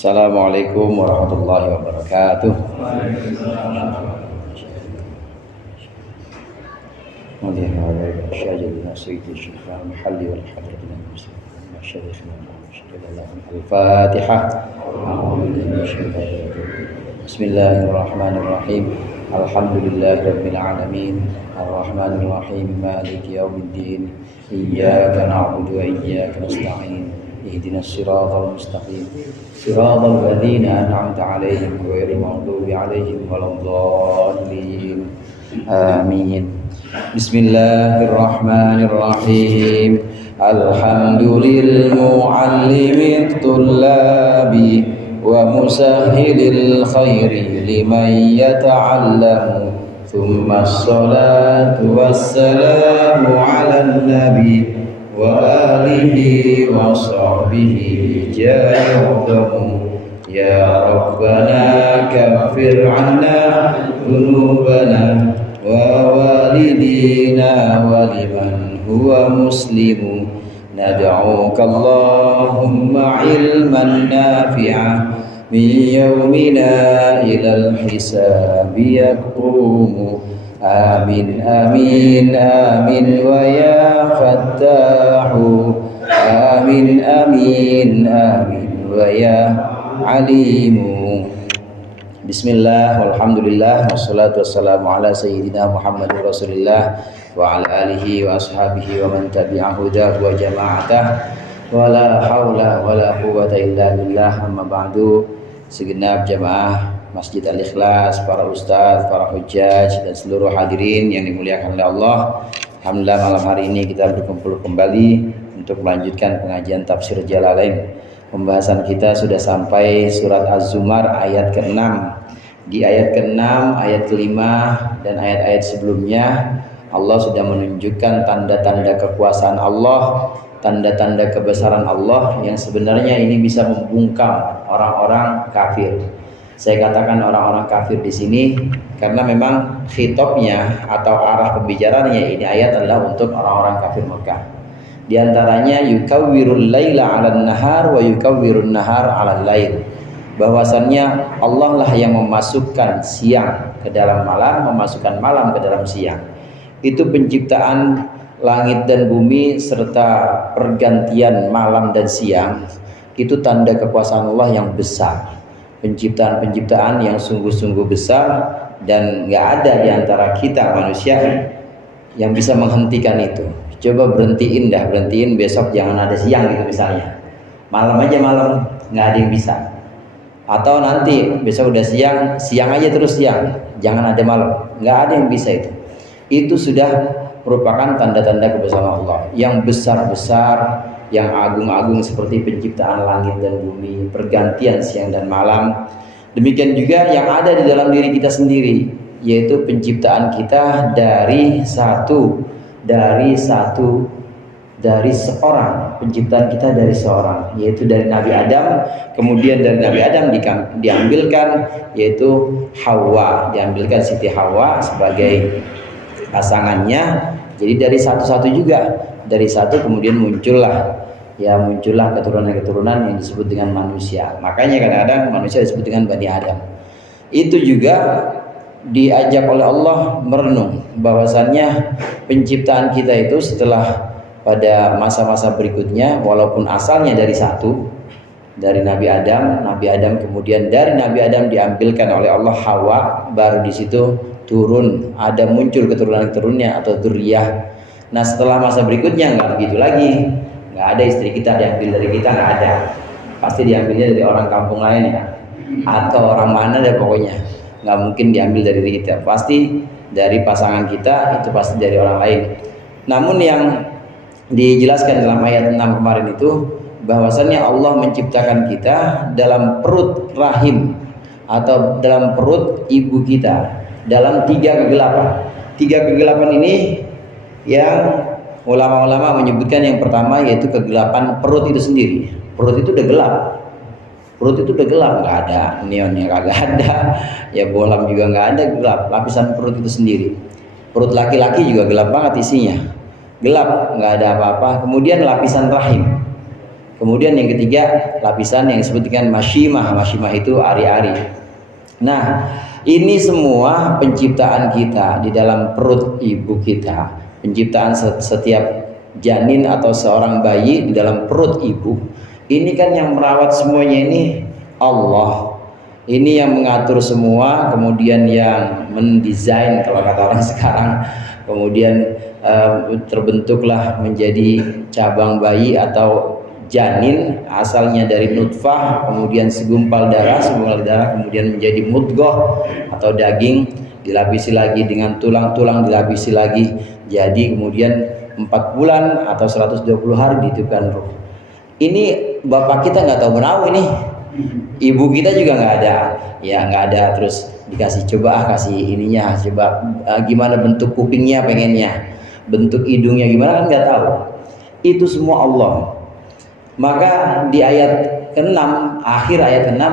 Assalamualaikum warahmatullahi wabarakatuh. Al-Fatihah. Bismillahirrahmanirrahim. Alhamdulillahirabbil alamin. Arrahmanir rahim. Maliki yaumiddin. Iyyaka na'budu wa iyyaka nasta'in. Ihdinas siratal mustaqim. Siratal ladzina an'amta 'alaihim ghairil maghdubi 'alaihim waladdallin. Amin. Bismillahirrahmanirrahim. Alhamdulil mu'allimit tullabi wa musahhilil khairi liman yata'allamu. Tsumma assalatu wassalamu 'alan nabi wa alihi wa sahbihi jayudamu. Ya Rabbana kaffir 'anna dhunubana wa walidina wa liman huwa muslimu. Nad'uka Allahumma ilman nafi'a min yawmina ilal hisabi yaqumu. Amin amin amin wa ya fattahu. Amin amin amin wa ya alimu. Bismillah walhamdulillah wassalatu wassalamu ala sayyidina Muhammadur Rasulillah wa ala alihi wa ashabihi wa man tabi'ahu hudahu wa jama'atah wa la hawla wa la quwwata illa billah. Amma ba'du. Segenap jamaah Masjid Al-Ikhlas, para ustadz, para hujjaj dan seluruh hadirin yang dimuliakan oleh Allah. Alhamdulillah malam hari ini kita berkumpul kembali untuk melanjutkan pengajian tafsir Jalalain. Pembahasan kita sudah sampai surat Az-Zumar ayat ke-6. Di ayat ke-6, ayat ke-5 dan ayat-ayat sebelumnya Allah sudah menunjukkan tanda-tanda kekuasaan Allah, tanda-tanda kebesaran Allah yang sebenarnya ini bisa membungkam orang-orang kafir. Saya katakan orang-orang kafir di sini karena memang khitabnya atau arah pembicaranya ini ayat adalah untuk orang-orang kafir Mekah. Di antaranya yukawwirul laila 'alan nahar wa yukawwirun nahar 'alal lail. Bahwasannya Allah lah yang memasukkan siang ke dalam malam, memasukkan malam ke dalam siang. Itu penciptaan langit dan bumi serta pergantian malam dan siang. Itu tanda kekuasaan Allah yang besar. Penciptaan-penciptaan yang sungguh-sungguh besar dan nggak ada di antara kita manusia yang bisa menghentikan itu. Coba berhentiin besok jangan ada siang gitu misalnya. Malam aja malam, nggak ada yang bisa. Atau nanti besok udah siang aja terus siang, jangan ada malam, nggak ada yang bisa itu. Itu sudah merupakan tanda-tanda kebesaran Allah yang besar-besar, yang agung-agung seperti penciptaan langit dan bumi, pergantian siang dan malam. Demikian juga yang ada di dalam diri kita sendiri, yaitu penciptaan kita dari seorang, penciptaan kita dari seorang, yaitu dari Nabi Adam. Kemudian dari Nabi Adam diambilkan yaitu Hawa, diambilkan Siti Hawa sebagai pasangannya. Jadi dari satu-satu juga, dari satu kemudian muncullah keturunan-keturunan yang disebut dengan manusia. Makanya kadang-kadang manusia disebut dengan Bani Adam. Itu juga diajak oleh Allah merenung bahwasannya penciptaan kita itu setelah pada masa-masa berikutnya, walaupun asalnya dari Nabi Adam kemudian dari Nabi Adam diambilkan oleh Allah Hawa, baru di situ turun ada muncul keturunan-keturunannya atau dzurriyyah. Nah setelah masa berikutnya nggak begitu lagi, nggak ada istri kita diambil dari kita, nggak ada, pasti diambilnya dari orang kampung lain ya, atau orang mana deh pokoknya. Nggak mungkin diambil dari diri kita, pasti dari pasangan kita, itu pasti dari orang lain. Namun yang dijelaskan dalam ayat 6 kemarin itu bahwasannya Allah menciptakan kita dalam perut rahim atau dalam perut ibu kita dalam 3 kegelapan. 3 kegelapan ini yang ulama-ulama menyebutkan yang pertama yaitu kegelapan perut itu sendiri. Perut itu udah gelap. Nggak ada neonnya, kagak ada, ya bohlam juga nggak ada, gelap. Lapisan perut itu sendiri. Perut laki-laki juga gelap banget isinya, gelap, nggak ada apa-apa. Kemudian lapisan rahim, Kemudian yang ketiga lapisan yang disebut dengan masyimah. Masyimah itu ari-ari. Nah, ini semua penciptaan kita di dalam perut ibu kita. Penciptaan setiap janin atau seorang bayi di dalam perut ibu. Ini kan yang merawat semuanya ini Allah. Ini yang mengatur semua, kemudian yang mendesain kalau kata orang sekarang. Kemudian terbentuklah menjadi cabang bayi atau janin, asalnya dari nutfah, kemudian segumpal darah, kemudian menjadi mudghah atau daging, dilapisi lagi dengan tulang-tulang, dilapisi lagi, jadi kemudian 4 bulan atau 120 hari ditiupkan ruh. Ini bapak kita nggak tahu menahu ini, ibu kita juga nggak ada, ya nggak ada. Terus dikasih coba kasih ininya, coba gimana bentuk kupingnya pengennya, bentuk hidungnya gimana kan nggak tahu. Itu semua Allah. Maka di ayat ke-6, akhir ayat ke-6,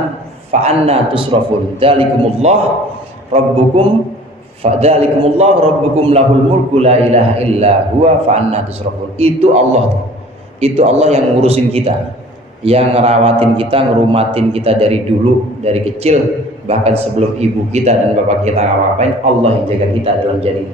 fa'anna tusrafun dzalikumullah rabbukum fadzalikumullah rabbukum lahul mulku la ilaha illa huwa fa'anna tusrafun. Itu Allah. Itu Allah yang ngurusin kita, yang ngerawatin kita, ngerumatin kita dari dulu, dari kecil, bahkan sebelum ibu kita dan bapak kita ngapain, Allah yang jaga kita dalam janin.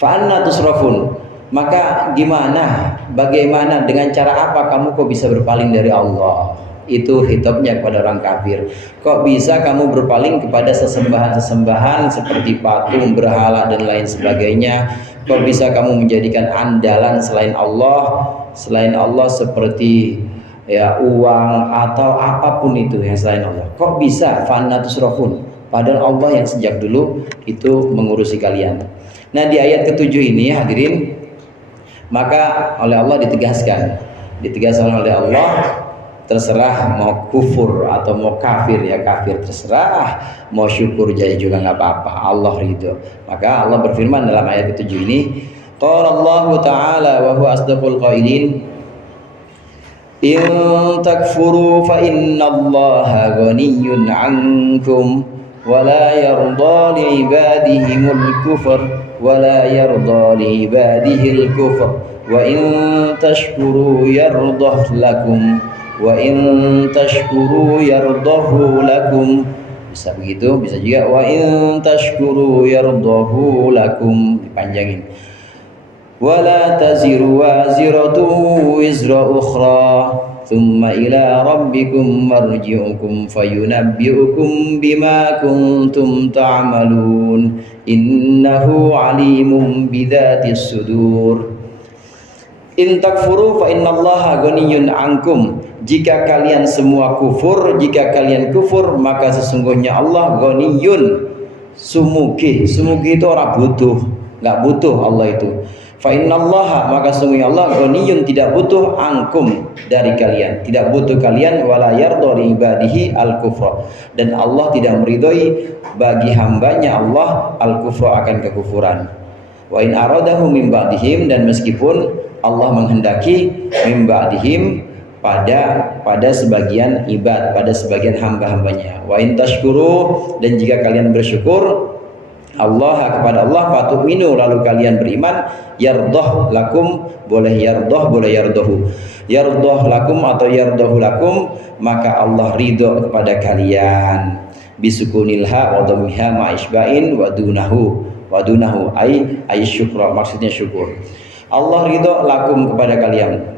Fa'anna tusrafun. Maka gimana, bagaimana, dengan cara apa kamu kok bisa berpaling dari Allah? Itu hitopnya kepada orang kafir. Kok bisa kamu berpaling kepada sesembahan-sesembahan seperti patung, berhala dan lain sebagainya? Kok bisa kamu menjadikan andalan selain Allah seperti ya uang atau apapun itu yang selain Allah? Kok bisa fa'anna tusrafun? Padahal Allah yang sejak dulu itu mengurusi kalian. Nah, di ayat ke-7 ini hadirin, maka oleh Allah ditegaskan oleh Allah, terserah mau kufur atau mau kafir, ya kafir terserah, mau syukur jadi juga nggak apa-apa, Allah ridho. Maka Allah berfirman dalam ayat ke-7 ini, qala Allah Ta'ala wa huwa asdaqul qailin, in takfuru fa innallaha ghaniyyun 'ankum wa la yarda li ibadihimul kufr ولا يرضى لعباده الكفر وإن تشكروا يرضه لكم وإن تشكروا يرضه لكم. Bisa begitu, bisa juga wa in tashkuru yardahu lakum, dipanjangin. Wala taziru waziratu wizra ukhra thumma ila rabbikum marji'ukum fayunabbi'ukum bima kuntum ta'malun innahu alimun bidzatis sudur. In takfuru fa innallaha ghaniyyun ankum. Jika kalian semua kufur, jika kalian kufur, maka sesungguhnya Allah ghaniyyun, sumugi. Sumugi itu orang butuh, nggak butuh Allah itu. Fa innallaha, maka sesungguhnya Allah ghaniyyun, tidak butuh, ankum, dari kalian, tidak butuh kalian, wala yarda li ibadihi al-kufra, dan Allah tidak meridhoi bagi hambanya Allah al-kufra, akan kekufuran. Wa in aradahu min ba'dihim, dan meskipun Allah menghendaki min ba'dihim, pada sebagian ibad, pada sebagian hamba-hambanya. Wa in tashkuru, dan jika kalian bersyukur Allah kepada Allah, fatu'minu, lalu kalian beriman, yardah lakum, boleh yardah, boleh yardahu, yardah lakum atau yardahu lakum, maka Allah ridho kepada kalian. Bisukunil ha wa dhammiha ma'isbain wa dunahu ay syukra, maksudnya syukur. Allah ridho lakum, kepada kalian,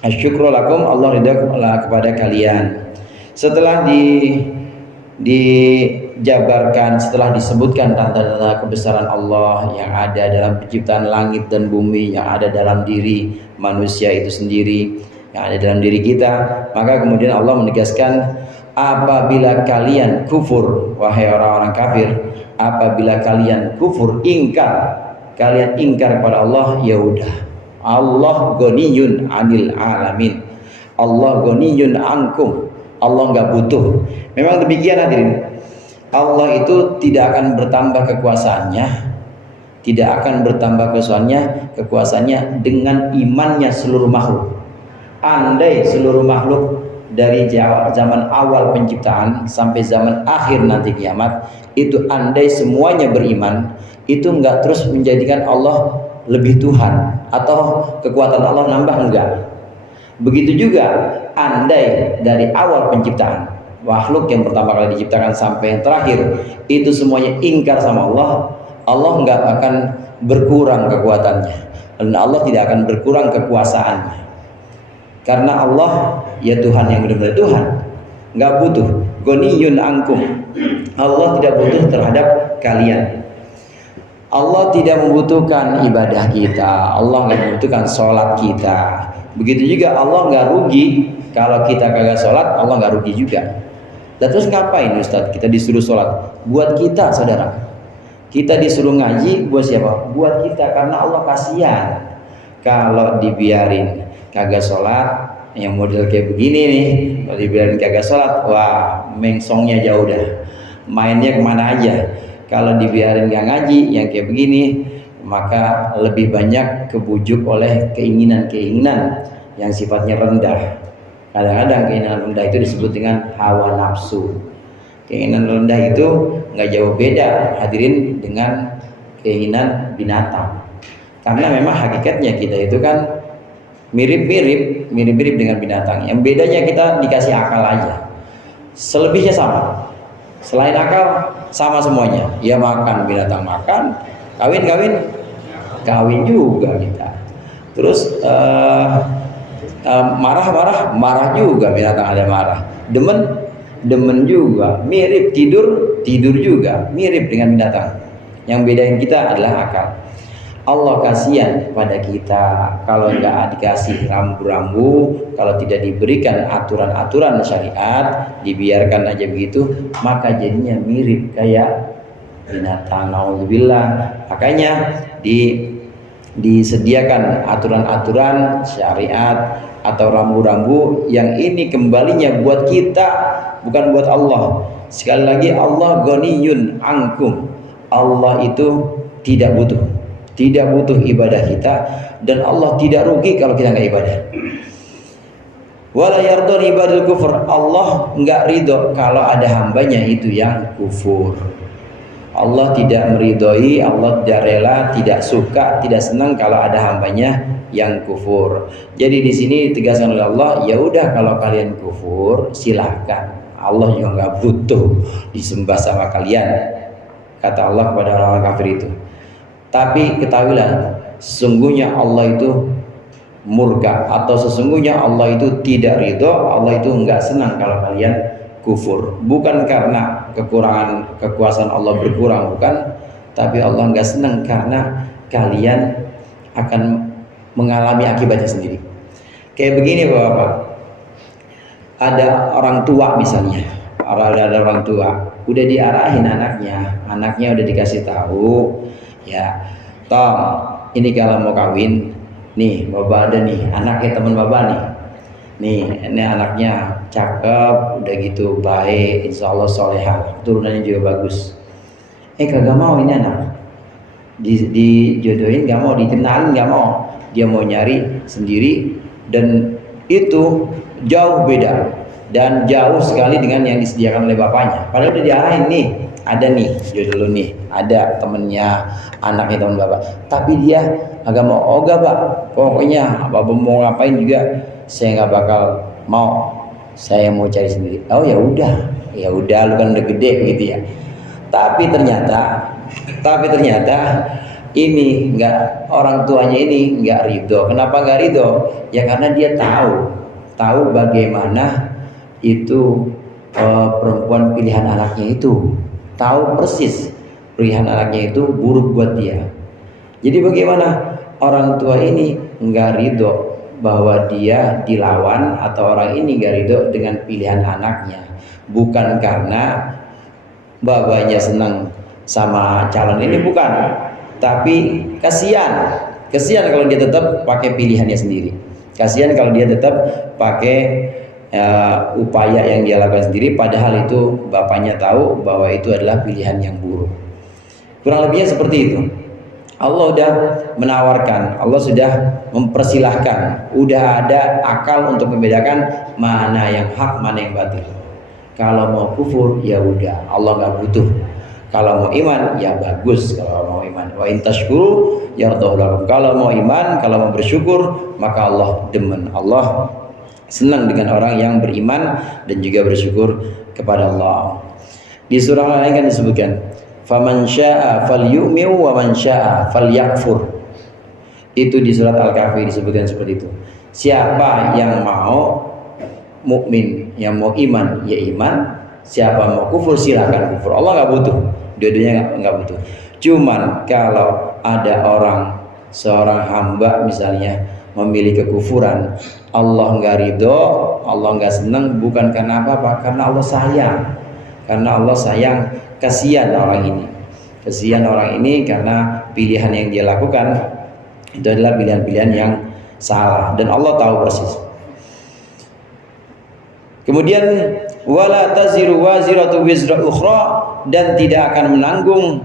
asyukru lakum, Allah ridho kepada kalian. Setelah dijabarkan, setelah disebutkan tanda-tanda kebesaran Allah yang ada dalam penciptaan langit dan bumi, yang ada dalam diri manusia itu sendiri, yang ada dalam diri kita, maka kemudian Allah menegaskan, apabila kalian kufur, wahai orang-orang kafir, apabila kalian kufur, kalian ingkar kepada Allah, ya udah, Allah ghaniyun 'anil alamin, Allah ghaniyun ankum, Allah nggak butuh. Memang demikian hadirin. Allah itu tidak akan bertambah kekuasaannya, tidak akan bertambah kekuasaannya dengan imannya seluruh makhluk. Andai seluruh makhluk dari zaman awal penciptaan sampai zaman akhir nanti kiamat, itu andai semuanya beriman, itu enggak terus menjadikan Allah lebih Tuhan atau kekuatan Allah nambah, enggak. Begitu juga andai dari awal penciptaan makhluk yang pertama kali diciptakan sampai yang terakhir itu semuanya ingkar sama Allah, Allah nggak akan berkurang kekuatannya dan Allah tidak akan berkurang kekuasaannya. Karena Allah ya Tuhan yang benar-benar Tuhan, nggak butuh. Ghaniyun ankum, Allah tidak butuh terhadap kalian. Allah tidak membutuhkan ibadah kita, Allah nggak membutuhkan sholat kita. Begitu juga Allah nggak rugi kalau kita kagak sholat, Allah nggak rugi juga. Dan terus ngapain Ustadz kita disuruh sholat? Buat kita saudara. Kita disuruh ngaji buat siapa? Buat kita, karena Allah kasihan kalau dibiarin kagak sholat, yang model kayak begini nih, kalau dibiarin kagak sholat, wah mengsongnya jauh dah, mainnya kemana aja. Kalau dibiarin gak ngaji yang kayak begini, maka lebih banyak kebujuk oleh keinginan-keinginan yang sifatnya rendah. Kadang-kadang keinginan rendah itu disebut dengan hawa nafsu. Keinginan rendah itu nggak jauh beda hadirin dengan keinginan binatang. Karena memang hakikatnya kita itu kan mirip-mirip dengan binatang. Yang bedanya kita dikasih akal aja. Selebihnya sama. Selain akal sama semuanya. Ya makan, binatang makan, kawin juga kita. Terus marah juga, binatang ada marah. Demen juga, mirip, tidur juga mirip dengan binatang. Yang bedain kita adalah akal. Allah kasihan pada kita kalau nggak dikasih rambu-rambu, kalau tidak diberikan aturan-aturan syariat, dibiarkan aja begitu, maka jadinya mirip kayak binatang. Nauzubillah. Makanya disediakan aturan-aturan syariat atau rambu-rambu yang ini kembalinya buat kita, bukan buat Allah. Sekali lagi, Allah ghaniyun ankum. Allah itu tidak butuh ibadah kita, dan Allah tidak rugi kalau kita nggak ibadah. Wala yardon ibadul kufur, Allah nggak ridho kalau ada hambanya itu yang kufur. Allah tidak meridhoi, Allah tidak rela, tidak suka, tidak senang kalau ada hambanya yang kufur. Jadi di sini ditegaskan oleh Allah, ya udah kalau kalian kufur silahkan. Allah juga nggak butuh disembah sama kalian, kata Allah kepada orang kafir itu. Tapi ketahuilah, sesungguhnya Allah itu murka, atau sesungguhnya Allah itu tidak ridho, Allah itu nggak senang kalau kalian kufur. Bukan karena kekuasaan Allah berkurang, bukan, tapi Allah nggak senang karena kalian akan mengalami akibatnya sendiri. Kayak begini Bapak, ada orang tua misalnya, ada orang tua udah diarahin anaknya udah dikasih tahu, ya toh ini kalau mau kawin nih, Bapak ada nih anaknya teman Bapak nih, ini anaknya cakep, udah gitu baik, insya Allah solehah, turunannya juga bagus. Kagak mau ini anak dijodohin, gak mau dikenalin, gak mau, dia mau nyari sendiri, dan itu jauh beda dan jauh sekali dengan yang disediakan oleh bapaknya. Padahal udah diarahin nih, ada nih jodoh lu nih, ada temennya, anaknya teman bapak, tapi dia agak mau, ogah Pak, pokoknya bapak mau ngapain juga saya nggak bakal mau, saya mau cari sendiri. Oh ya udah lu kan udah gede gitu ya. Tapi ternyata ini nggak, orang tuanya ini nggak ridho. Kenapa nggak ridho? Ya karena dia tahu bagaimana itu perempuan pilihan anaknya itu, tahu persis pilihan anaknya itu buruk buat dia. Jadi bagaimana orang tua ini nggak ridho bahwa dia dilawan, atau orang ini nggak ridho dengan pilihan anaknya, bukan karena bapaknya senang sama calon ini, bukan, tapi kasihan kalau dia tetap pakai pilihannya sendiri, kasihan kalau dia tetap pakai upaya yang dia lakukan sendiri, padahal itu bapaknya tahu bahwa itu adalah pilihan yang buruk. Kurang lebihnya seperti itu. Allah sudah menawarkan, Allah sudah mempersilahkan, udah ada akal untuk membedakan mana yang hak, mana yang batil. Kalau mau kufur ya udah, Allah nggak butuh. Kalau mau iman ya bagus, kalau mau iman. Wa in tashkuru yardallahu lakum. Kalau mau iman, kalau mau bersyukur, maka Allah demen, Allah senang dengan orang yang beriman dan juga bersyukur kepada Allah. Di surah lain kan disebutkan, faman syaa'a falyu'min wa man syaa'a falyakfur. Itu di surat Al-Kahfi disebutkan seperti itu. Siapa yang mau mukmin, yang mau iman, ya iman. Siapa mau kufur, silakan kufur. Allah nggak butuh, dua-duanya nggak butuh. Cuman kalau ada seorang hamba misalnya memilih kekufuran, Allah nggak ridho, Allah nggak senang, bukan karena apa-apa, karena Allah sayang. Karena Allah sayang, kasihan orang ini. Kasihan orang ini karena pilihan yang dia lakukan itu adalah pilihan-pilihan yang salah dan Allah tahu persis. Kemudian wala taziru waziratu wizra ukhra, dan tidak akan menanggung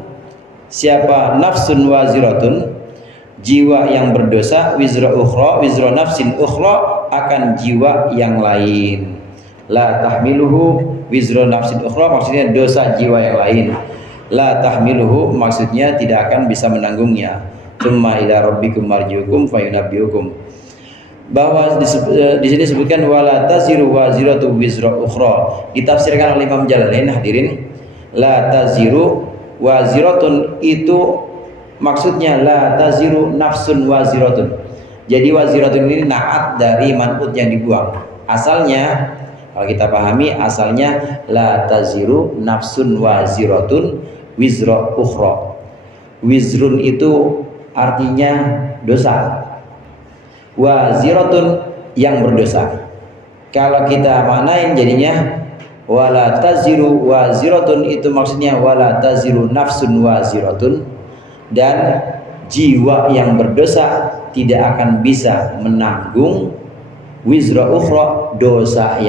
siapa nafsun waziratun, jiwa yang berdosa, wizra ukhra, wizra nafsin ukhra, akan jiwa yang lain. La tahmiluhu wizra nafsin ukhra, maksudnya dosa jiwa yang lain. La tahmiluhu maksudnya tidak akan bisa menanggungnya. Tsumma ila rabbikum marji'ukum fayunabbi'ukum. Bahwa di sini disebutkan wala taziru waziratu wizra ukhra, ditafsirkan oleh Imam Jalalain, hadirin. La taziru waziratun itu maksudnya la taziru nafsun waziratun. Jadi waziratun ini naat dari man'ut yang dibuang. Asalnya kalau kita pahami, asalnya la taziru nafsun waziratun wizra ukhra. Wizrun itu artinya dosa, waziratun yang berdosa. Kalau kita maknain jadinya wala taziru waziratun, itu maksudnya wala taziru nafsun waziratun, dan jiwa yang berdosa tidak akan bisa menanggung wizra ukhra, dosa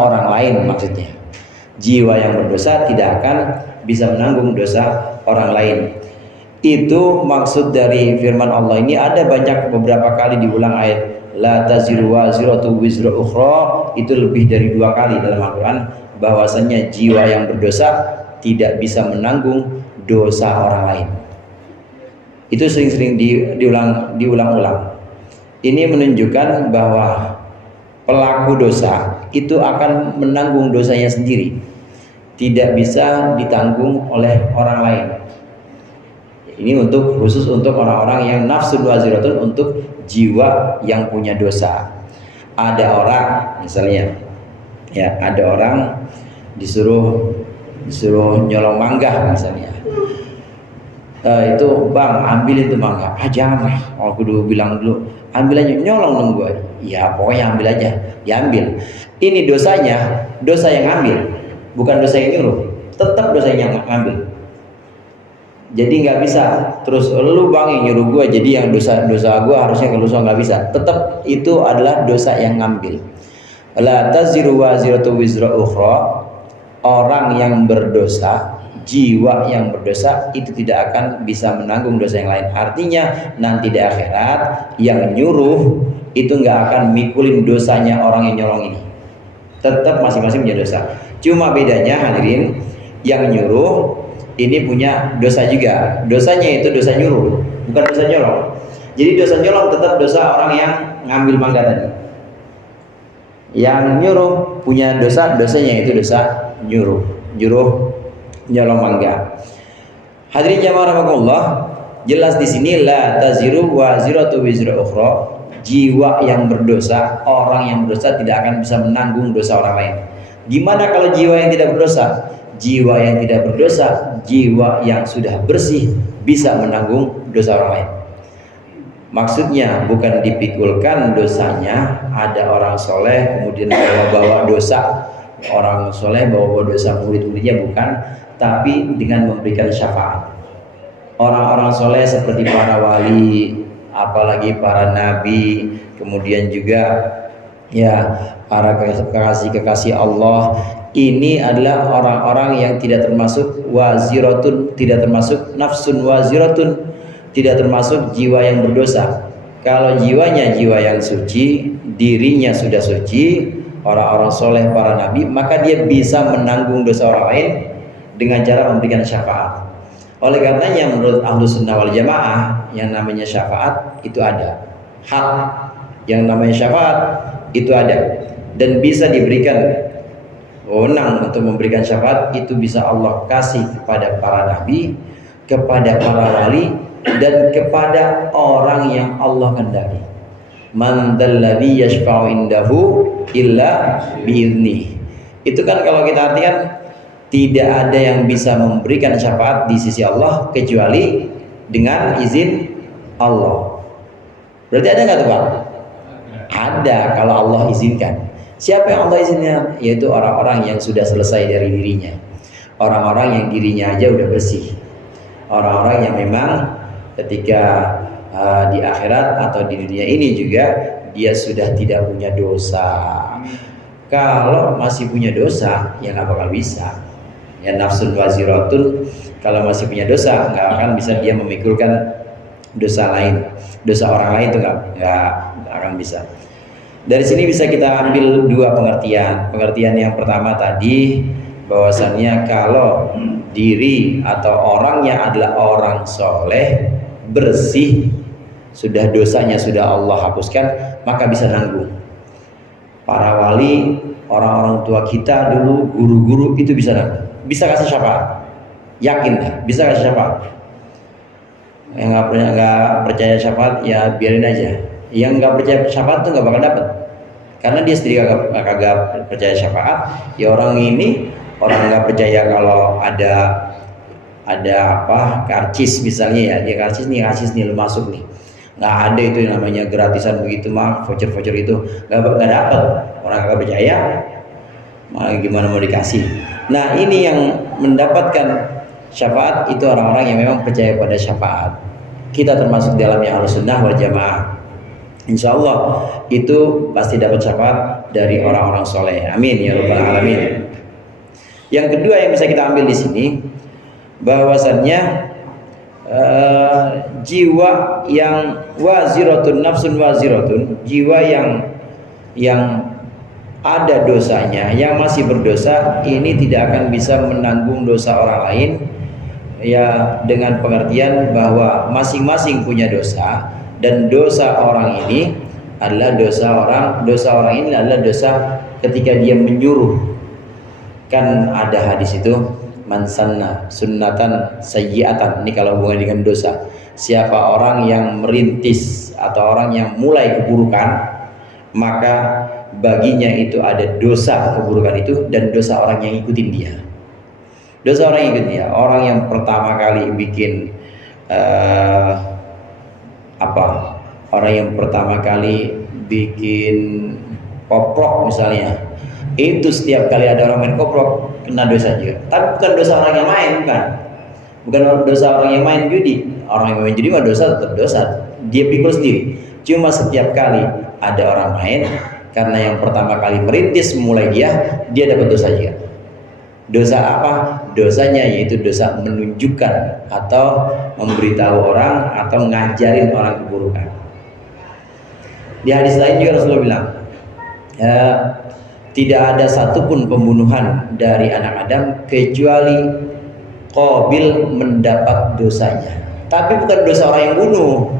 orang lain. Maksudnya jiwa yang berdosa tidak akan bisa menanggung dosa orang lain. Itu maksud dari firman Allah ini. Ada banyak, beberapa kali diulang ayat la taziru waziratu wizra ukhra, itu lebih dari 2 kali dalam Al-Quran, bahwasanya jiwa yang berdosa tidak bisa menanggung dosa orang lain. Itu sering-sering diulang-ulang. Ini menunjukkan bahwa pelaku dosa itu akan menanggung dosanya sendiri, tidak bisa ditanggung oleh orang lain. Ini khusus untuk orang-orang yang nafsun waziratun, untuk jiwa yang punya dosa. Ada orang misalnya, ya ada orang disuruh nyolong mangga misalnya. Itu bang, ambil itu mangga. Jangan lah, aku dulu bilang dulu, ambil aja, nyolong dong gue. Ya pokoknya ambil aja, diambil. Ini dosanya, dosa yang ambil, bukan dosa yang nyuruh. Tetap dosa yang ngambil. Jadi nggak bisa terus lu bang yang nyuruh gue, jadi yang dosa gue harusnya ke lu, nggak bisa. Tetap itu adalah dosa yang ngambil. La taziru waziratu wizra ukhra, orang yang berdosa, jiwa yang berdosa itu tidak akan bisa menanggung dosa yang lain. Artinya nanti di akhirat yang nyuruh itu nggak akan mikulin dosanya orang yang nyolong ini. Tetap masing-masing punya dosa. Cuma bedanya hadirin, yang nyuruh ini punya dosa juga. Dosanya itu dosa nyuruh, bukan dosa nyolong. Jadi dosa nyolong tetap dosa orang yang ngambil mangga tadi. Yang nyuruh punya dosanya itu dosa nyuruh nyolong mangga. Hadirin jamaah rahimakumullah, jelas di sini la taziru waziratu wizra ukhra, jiwa yang berdosa, orang yang berdosa tidak akan bisa menanggung dosa orang lain. Gimana kalau jiwa yang tidak berdosa? Jiwa yang tidak berdosa, jiwa yang sudah bersih, bisa menanggung dosa orang lain. Maksudnya bukan dipikulkan dosanya, ada orang soleh kemudian bawa dosa, orang soleh bawa dosa murid-muridnya, bukan, tapi dengan memberikan syafaat. Orang-orang soleh seperti para wali, apalagi para nabi, kemudian juga ya para kekasih Allah, ini adalah orang-orang yang tidak termasuk waziratun, tidak termasuk nafsun waziratun, tidak termasuk jiwa yang berdosa. Kalau jiwanya jiwa yang suci, dirinya sudah suci, orang-orang soleh, para nabi, maka dia bisa menanggung dosa orang lain dengan cara memberikan syafaat. Oleh karenanya menurut Ahlus Sunnah wal Jamaah, yang namanya syafaat itu ada hak. Yang namanya syafaat itu ada, dan bisa diberikan wewenang untuk memberikan syafaat itu bisa Allah kasih kepada para nabi, kepada para wali, dan kepada orang yang Allah kehendaki. Man dzalladzi yashfa'u indahu illa bi'idznih. Itu kan kalau kita artikan, tidak ada yang bisa memberikan syafaat di sisi Allah kecuali dengan izin Allah. Berarti ada nggak tuh Pak? Ada kalau Allah izinkan. Siapa yang Allah izinkan? Yaitu orang-orang yang sudah selesai dari dirinya, orang-orang yang dirinya aja udah bersih, orang-orang yang memang ketika di akhirat atau di dunia ini juga dia sudah tidak punya dosa. Kalau masih punya dosa, ya nggak bakal bisa. Ya nafsun waziratun, kalau masih punya dosa nggak akan bisa dia memikulkan dosa lain, dosa orang lain itu nggak akan bisa. Dari sini bisa kita ambil dua pengertian. Pengertian yang pertama tadi, bahwasannya kalau diri atau orangnya adalah orang soleh, bersih, sudah dosanya sudah Allah hapuskan, maka bisa nanggung. Para wali, orang-orang tua kita dulu, guru-guru itu bisa nanggung, bisa kasih syafaat, yakin dah, bisa kasih syafaat. Yang nggak percaya syafaat ya biarin aja. Yang nggak percaya syafaat tuh nggak bakal dapet, karena dia sendiri kagak percaya syafaat. Ya orang ini, orang nggak percaya kalau ada apa karcis misalnya, ya dia karcis nih lu masuk nih, nggak ada itu yang namanya gratisan begitu mah, voucher itu nggak dapet. Orang nggak percaya malah gimana mau dikasih. Nah ini yang mendapatkan syafaat itu orang-orang yang memang percaya pada syafaat. Kita termasuk dalamnya Ahlussunnah wal Jamaah. Insya Allah itu pasti dapat syafaat dari orang-orang soleh. Amin ya rabbal alamin. Yang kedua yang bisa kita ambil di sini, bahwasannya jiwa yang waziratun, nafsun waziratun, jiwa yang ada dosanya, yang masih berdosa, ini tidak akan bisa menanggung dosa orang lain. Ya dengan pengertian bahwa masing-masing punya dosa, dan dosa orang ini adalah dosa orang ini adalah dosa ketika dia menyuruh. Kan ada hadis itu, man sanna sunnatan sayyi'atan, ini kalau hubungan dengan dosa, siapa orang yang merintis atau orang yang mulai keburukan, maka baginya itu ada dosa keburukan itu dan dosa orang yang ikutin dia. Dosa orang yang ikutin dia, orang yang pertama kali bikin orang yang pertama kali bikin koprok misalnya, itu setiap kali ada orang main koprok kena dosa juga. Tapi bukan dosa orang yang main, bukan dosa orang yang main judi. Orang yang main judi mah dosa tetap dosa, dia pikul sendiri. Cuma setiap kali ada orang main, karena yang pertama kali merintis mulai dia dapat dosa juga. Dosa apa? Dosanya yaitu dosa menunjukkan atau memberitahu orang atau ngajarin orang keburukan. Di hadis lain juga Rasulullah bilang, tidak ada satupun pembunuhan dari anak Adam kecuali Qabil mendapat dosanya. Tapi bukan dosa orang yang bunuh,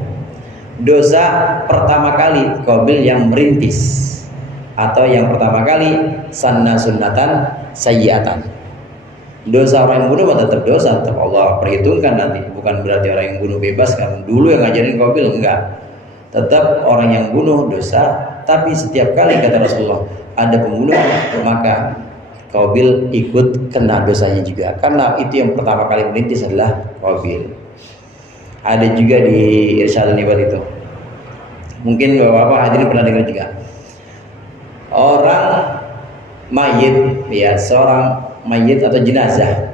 dosa pertama kali Qabil yang merintis, atau yang pertama kali sanna sunnatan sayyi'atan. Dosa orang yang bunuh tetap dosa, tetap Allah perhitungkan nanti. Bukan berarti orang yang bunuh bebas, kan dulu yang ngajarin Qabil, enggak. Tetap orang yang bunuh dosa, tapi setiap kali kata Rasulullah ada pembunuh, maka Qabil ikut kena dosanya juga, karena itu yang pertama kali merintis adalah Qabil. Ada juga di Irsyadul Ibad itu, mungkin bapak-bapak hadirin pernah dengar juga, orang mayit, ya seorang mayit atau jenazah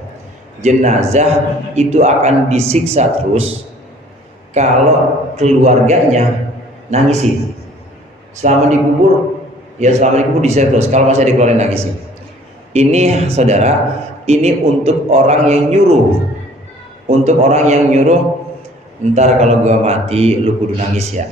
itu akan disiksa terus kalau keluarganya nangisin. Selama dikubur disiksa terus, kalau masih dikeluarin nangisin. Ini saudara, ini untuk orang yang nyuruh, ntar kalau gua mati lu kudu nangis ya.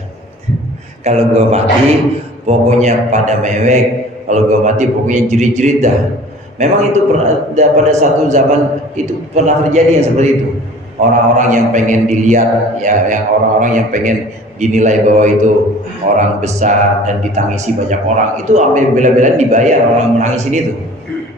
Kalau gua mati pokoknya pada mewek, kalau gua mati pokoknya jerit-jerit dah. Memang itu pada satu zaman itu pernah terjadi yang seperti itu. orang-orang yang pengen dilihat, ya, yang orang-orang yang pengen dinilai bahwa itu orang besar dan ditangisi banyak orang, itu sampai bela-belaan dibayar orang menangisin itu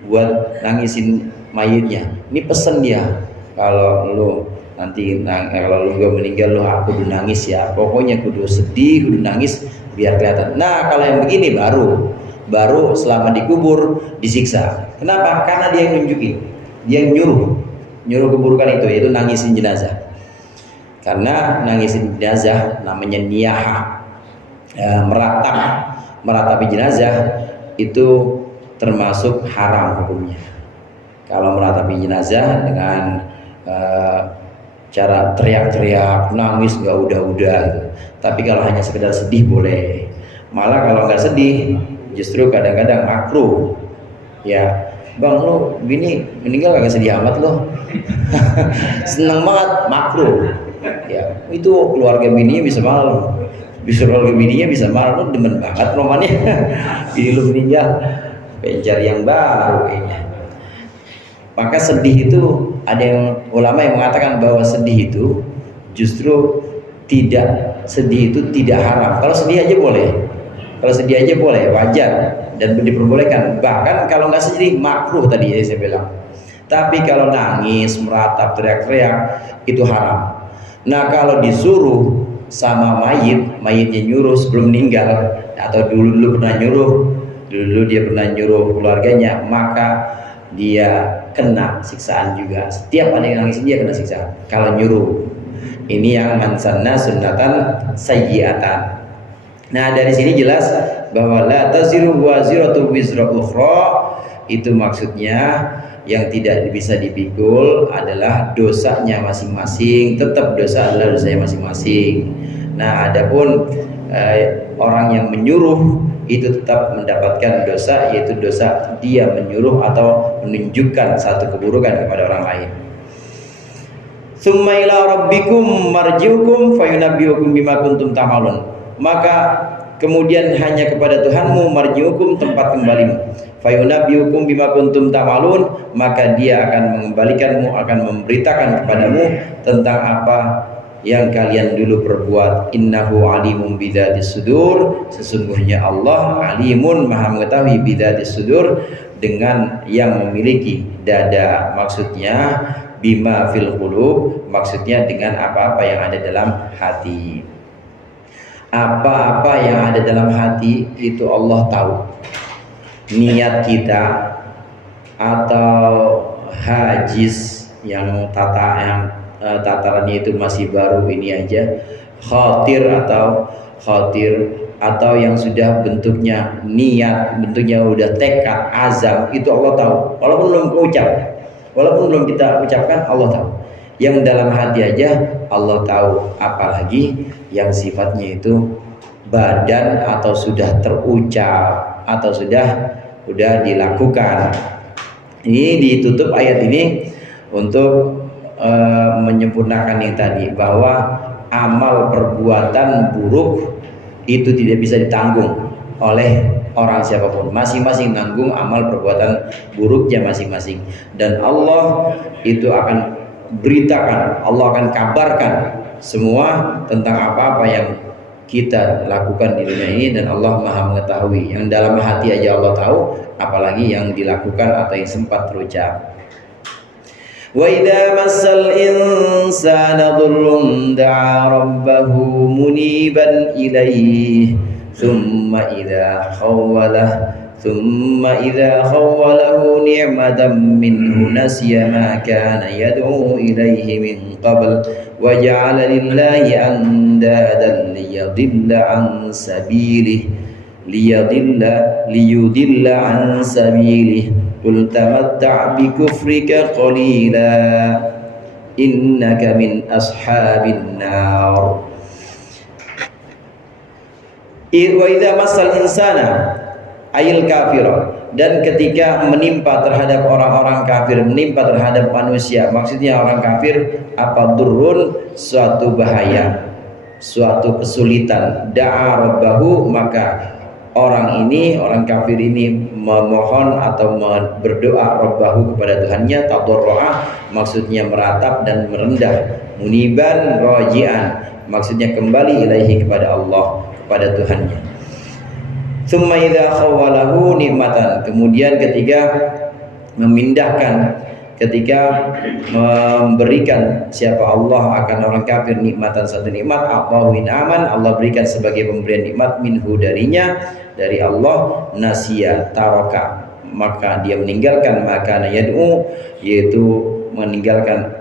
buat nangisin mayitnya. Ini pesen dia, kalau lu nanti kalau lu gak meninggal lu aku kudu nangis ya, pokoknya kudu sedih, kudu nangis biar kelihatan. Nah kalau yang begini baru selama dikubur disiksa. Kenapa? Karena dia yang nunjukin, dia yang nyuruh keburukan itu, yaitu nangisin jenazah. Karena nangisin jenazah namanya niyaha, meratapi jenazah itu termasuk haram hukumnya. Kalau meratapi jenazah dengan cara teriak-teriak, nangis nggak udah-udah gitu. Tapi kalau hanya sekedar sedih boleh. Malah kalau nggak sedih justru kadang-kadang makruh. Ya, bang lo bini meninggal kagak sedih amat lo. Seneng banget, makruh. Ya, itu keluarga bininya bisa malu. Keluarga bininya bisa malu, lo demen banget romannya. Bini lo meninggal, pengen cari yang baru kayaknya. Maka sedih itu, ada yang ulama yang mengatakan bahwa sedih itu justru sedih itu tidak haram. Kalau sedih aja boleh. Kalau sedih aja boleh, wajar dan diperbolehkan. Bahkan kalau nggak sedih makruh tadi ya saya bilang. Tapi kalau nangis, meratap, teriak-teriak itu haram. Nah kalau disuruh sama mayitnya nyuruh sebelum meninggal, atau dulu dia pernah nyuruh keluarganya, maka dia kena siksaan juga. Setiap ada yang nangis dia kena siksaan kalau nyuruh. Ini yang man sanna sunnatan sayyi'atan. Nah dari sini jelas bahwa la taziru waziratu wizra ukhra, itu maksudnya yang tidak bisa dipikul adalah dosanya masing-masing, tetap dosa adalah dosanya masing-masing. Nah adapun orang yang menyuruh itu tetap mendapatkan dosa, yaitu dosa dia menyuruh atau menunjukkan satu keburukan kepada orang lain. Tsumma ila rabbikum marji'ukum fayunabbi'ukum bima kuntum ta'malun. Maka kemudian hanya kepada Tuhanmu marji'ukum, tempat kembalimu. Fayunabbi'ukum bima kuntum ta'malun, maka dia akan mengembalikanmu, akan memberitakan kepadamu tentang apa yang kalian dulu perbuat. Innahu alimun bidzatis sudur, sesungguhnya Allah alimun, maha mengetahui, bidzatis sudur, dengan yang memiliki dada. Maksudnya bima fil qulub, maksudnya dengan apa-apa yang ada dalam hati. Apa-apa yang ada dalam hati itu Allah tahu. Niat kita atau hajiz yang tatarannya itu masih baru ini aja, khatir atau yang sudah bentuknya niat, bentuknya udah tekad, azam, itu Allah tahu. Walaupun belum kita ucapkan, Allah tahu. Yang dalam hati aja Allah tahu, apalagi yang sifatnya itu badan atau sudah terucap atau sudah dilakukan. Ini ditutup ayat ini untuk menyempurnakan yang tadi, bahwa amal perbuatan buruk itu tidak bisa ditanggung oleh orang siapapun. Masing-masing nanggung amal perbuatan buruknya masing-masing, dan Allah itu akan beritakan, Allah akan kabarkan semua tentang apa-apa yang kita lakukan di dunia ini, dan Allah maha mengetahui. Yang dalam hati aja Allah tahu, apalagi yang dilakukan atau yang sempat terucap. Wa idza massal insana dhurrun da'a rabbahu muniban ilaihi thumma idza khawwalahu ni'matan minhu nasiya ma kana yad'u ilaihi min qabl wa ja'ala lillahi andadan liyudilla an sabilihi qul tamatta' bi kufrika qalila innaka min ashabin nar. Wa idza massal insana ayil kafira, dan ketika menimpa terhadap orang-orang kafir, menimpa terhadap manusia, maksudnya orang kafir, apa durrun, suatu bahaya, suatu kesulitan, da'a rabbahu, maka orang kafir ini memohon atau berdoa Rabbahu kepada Tuhannya, tadarru'a maksudnya meratap dan merendah, muniban raji'an maksudnya kembali ilaihi kepada Allah, kepada Tuhannya. Tsumma idza khawwalahu nikmatan, kemudian ketika memberikan siapa Allah akan orang kafir nikmatan, satu nikmat, Allahu aman, Allah berikan sebagai pemberian nikmat minhu darinya, dari Allah, nasiya taraka maka dia meninggalkan, maka yad'u yaitu meninggalkan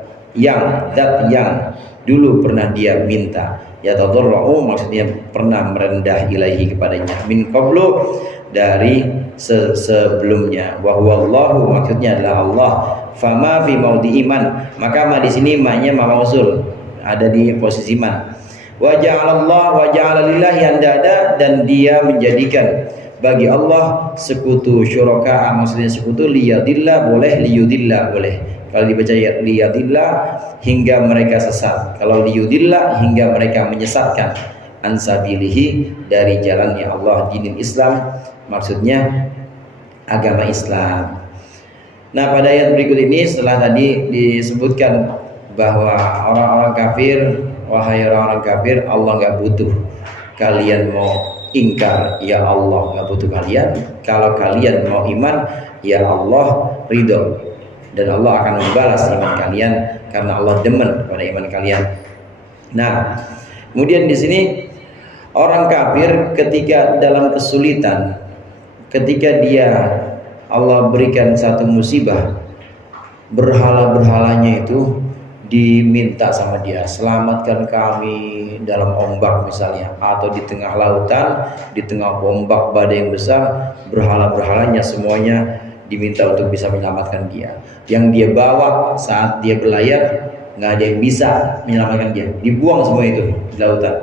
zat yang dulu pernah dia minta, ya tadarru maksudnya pernah merendah ilaihi kepadanya, min qablu dari sebelumnya, wa huwallahu maksudnya adalah Allah, fama fi maudhi iman, maka ma di sini ma-nya ma mausul, ada di posisi man. Wa ja'ala lillahi andada, dan dia menjadikan bagi Allah sekutu, syuraka maksudnya sekutu, liyadillah boleh, liyudillah boleh. Kalau dibaca liyadillah hingga mereka sesat, kalau liyudillah hingga mereka menyesatkan, ansabilihi dari jalannya Allah, dinil Islam maksudnya agama Islam. Nah, pada ayat berikut ini setelah tadi disebutkan bahwa orang-orang kafir, wahai orang-orang kafir, Allah nggak butuh kalian mau ingkar, ya Allah nggak butuh kalian. Kalau kalian mau iman, ya Allah ridho, dan Allah akan membalas iman kalian karena Allah demen pada iman kalian. Nah, kemudian di sini orang kafir ketika dalam kesulitan, ketika dia Allah berikan satu musibah, berhala-berhalanya itu diminta sama dia, selamatkan kami dalam ombak misalnya, atau di tengah lautan, di tengah ombak badai yang besar, berhala-berhalanya semuanya diminta untuk bisa menyelamatkan dia. Yang dia bawa saat dia berlayar nggak ada yang bisa menyelamatkan dia, dibuang semua itu di lautan,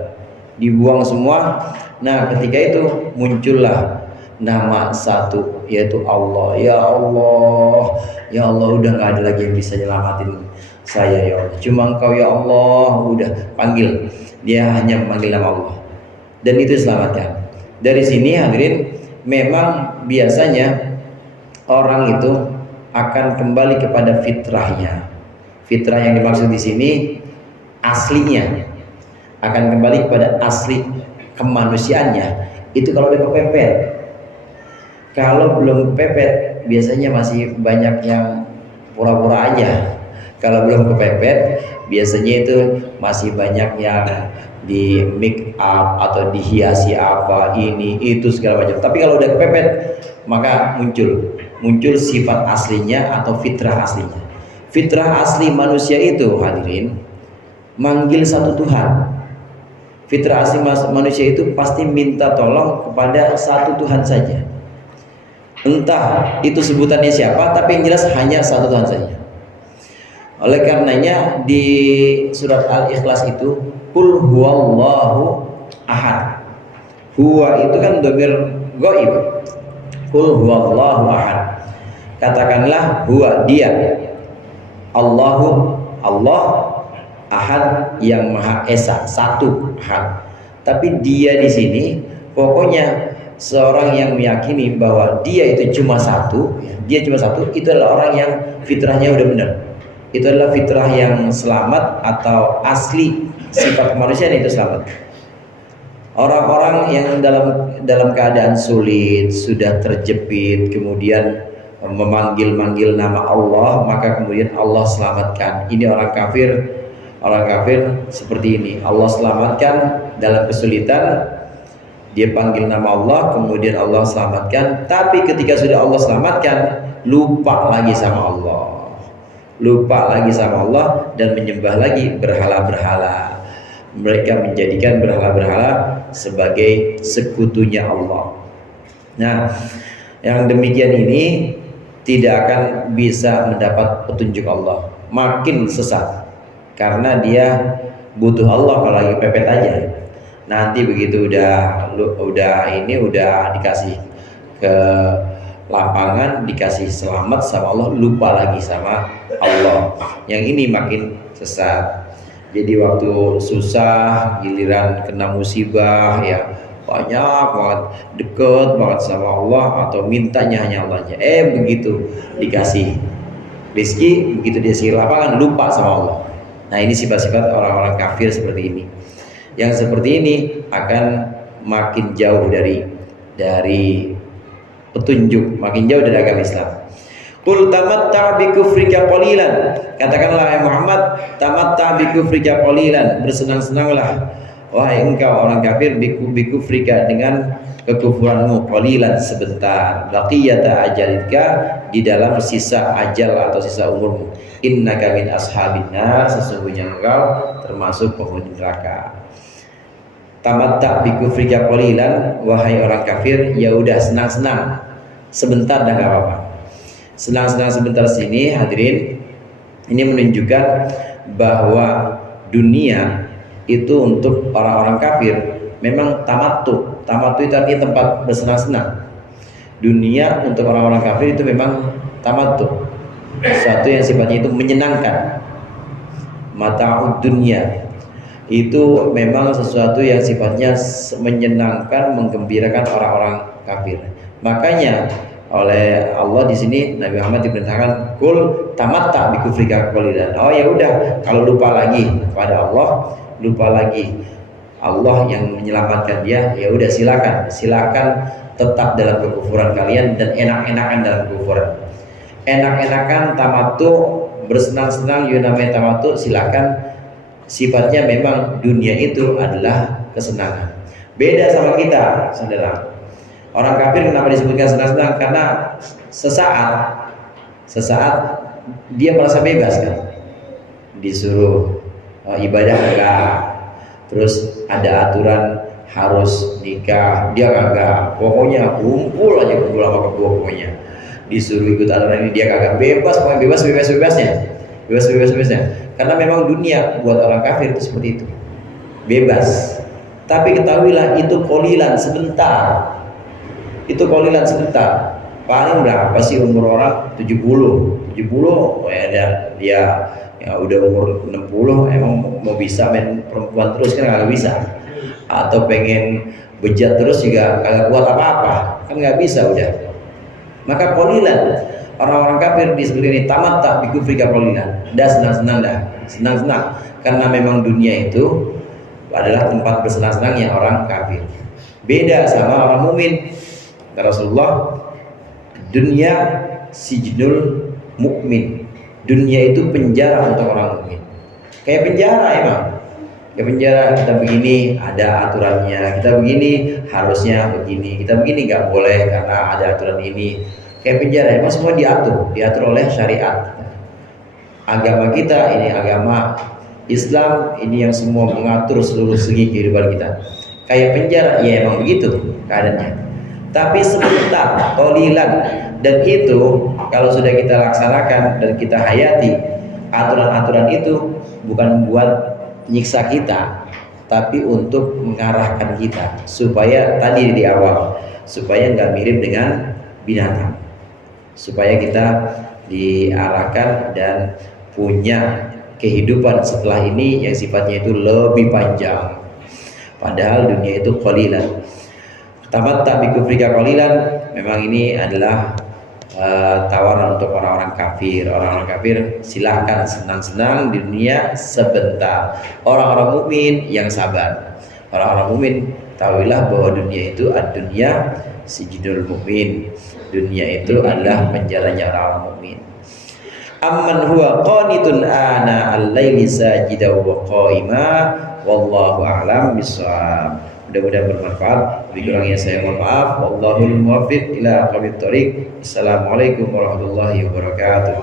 dibuang semua. Nah, ketika itu muncullah nama satu, yaitu Allah. Ya Allah, ya Allah, udah nggak ada lagi yang bisa nyelamatin saya ya Allah, cuma Engkau ya Allah. Udah panggil, dia hanya memanggil nama Allah, dan itu selamatkan. Dari sini hadirin, memang biasanya orang itu akan kembali kepada fitrahnya. Fitrah yang dimaksud di sini aslinya, akan kembali kepada asli kemanusiaannya. Itu kalau udah kepepet. Kalau belum kepepet, biasanya masih banyak yang pura-pura aja. Kalau belum kepepet, biasanya itu masih banyak yang di make up atau dihiasi apa ini itu segala macam. Tapi kalau udah kepepet, maka muncul sifat aslinya atau fitrah aslinya. Fitrah asli manusia itu hadirin manggil satu Tuhan. Fitrah asli manusia itu pasti minta tolong kepada satu Tuhan saja. Entah itu sebutannya siapa, tapi yang jelas hanya satu Tuhan saja. Oleh karenanya di surat Al-Ikhlas itu qul huwallahu ahad. Huwa itu kan dhamir ghaib. Qul huwallahu ahad. Katakanlah huwa dia. Allahu Allah, ahad yang maha esa, satu ahad. Tapi dia di sini pokoknya seorang yang meyakini bahwa dia itu cuma satu, itu adalah orang yang fitrahnya udah benar. Itu adalah fitrah yang selamat atau asli sifat kemanusiaan itu selamat. Orang-orang yang dalam keadaan sulit, sudah terjepit, kemudian memanggil nama Allah, maka kemudian Allah selamatkan. Ini orang kafir seperti ini. Allah selamatkan dalam kesulitan, dia panggil nama Allah, kemudian Allah selamatkan. Tapi ketika sudah Allah selamatkan, lupa lagi sama Allah dan menyembah lagi berhala-berhala. Mereka menjadikan berhala-berhala sebagai sekutunya Allah. Nah, yang demikian ini tidak akan bisa mendapat petunjuk Allah, makin sesat, karena dia butuh Allah kalau lagi pepet aja. Nanti begitu udah dikasih ke lapangan, dikasih selamat sama Allah, lupa lagi sama Allah. Yang ini makin sesat. Jadi waktu susah, giliran kena musibah ya banyak banget, deket banget sama Allah, atau mintanya hanya Allah aja. Begitu dikasih rezeki, begitu dia sihir lapangan, lupa sama Allah. Nah, ini sifat-sifat orang-orang kafir seperti ini. Yang seperti ini akan makin jauh dari petunjuk, makin jauh dari agama Islam. Qul tamatta' bi kufrika qalilan. Katakanlah ya Muhammad, tamatta' bi kufrika qalilan, bersenang-senanglah wahai engkau orang kafir bi kufrika, dengan kekufuranmu, qalilan, sebentar, baqiyata ajalika, di dalam sisa ajal atau sisa umurmu. Innaka min ashabin nar, sesungguhnya engkau termasuk penghuni neraka. Tamatta' bi kufrika qalilan, wahai orang kafir, ya udah senang-senang sebentar, dah enggak apa-apa. Senang-senang sebentar sini, hadirin, ini menunjukkan bahwa dunia itu untuk orang-orang kafir memang tamattu. Tamattu itu artinya tempat bersenang-senang. Dunia untuk orang-orang kafir itu memang tamattu, sesuatu yang sifatnya itu menyenangkan. Mata'ud dunia itu memang sesuatu yang sifatnya menyenangkan, menggembirakan orang-orang kafir. Makanya oleh Allah di sini Nabi Muhammad diperintahkan kul tamatta bi kufrika qalilan. Oh ya udah, kalau lupa lagi pada Allah, lupa lagi Allah yang menyelamatkan dia, ya udah silakan tetap dalam kekufuran kalian dan enak-enakan dalam kekufuran. Enak-enakan tamattu, bersenang-senang, namanya tamattu, silakan. Sifatnya memang dunia itu adalah kesenangan. Beda sama kita, saudara. Orang kafir kenapa disebutkan senang-senang? Karena sesaat dia merasa bebas kan. Disuruh ibadah enggak, terus ada aturan harus nikah, dia kagak. Pokoknya kumpul aja, kumpul sama kedua pokoknya. Disuruh ikut aturan ini dia kagak, bebas, pokoknya bebas-bebasnya. Karena memang dunia buat orang kafir itu seperti itu, bebas. Tapi ketahuilah itu qalilan, sebentar. Itu qalilan, sebentar. Paling berapa sih umur orang? 70 ya, dia ya udah umur 60, emang mau bisa main perempuan terus kan nggak bisa, atau pengen bejat terus juga kagak kuat apa-apa, kan nggak bisa udah. Maka qalilan, orang-orang kafir di seperti ini, tamatta bi kufrika qalilan, dah senang-senang, karena memang dunia itu adalah tempat bersenang-senangnya orang kafir. Beda sama orang mukmin. Rasulullah, dunia sijnul mukmin, dunia itu penjara untuk orang mukmin. Kayak penjara emang. Kayak penjara, kita begini ada aturannya, kita begini harusnya begini, kita begini nggak boleh karena ada aturan ini. Kayak penjara, emang semua diatur oleh syariat. Agama kita ini agama Islam, ini yang semua mengatur seluruh segi kehidupan kita. Kayak penjara, ya emang begitu keadaannya. Tapi sebentar, qalilan, dan itu kalau sudah kita laksanakan dan kita hayati, aturan-aturan itu bukan buat nyiksa kita, tapi untuk mengarahkan kita supaya tadi di awal, supaya nggak mirip dengan binatang, supaya kita diarahkan dan punya kehidupan setelah ini yang sifatnya itu lebih panjang. Padahal dunia itu qalilan. Tamatta bi kufrika qalilan, memang ini adalah tawaran untuk orang-orang kafir. Orang-orang kafir silahkan senang-senang di dunia sebentar. Orang-orang mukmin yang sabar. Orang-orang mukmin tahuilah bahwa dunia itu ad-dunya sijnul mukmin. Dunia itu adalah penjaranya orang-orang mukmin. Amman huwa qanitun ana al-laili sajidan wa qa'ima, wallahu a'lam bissawab. Mudah-mudahan bermanfaat. Lebih kurangnya saya mohon maaf. Wallahul muwaffiq ila aqwamit thoriq. Assalamualaikum warahmatullahi wabarakatuh.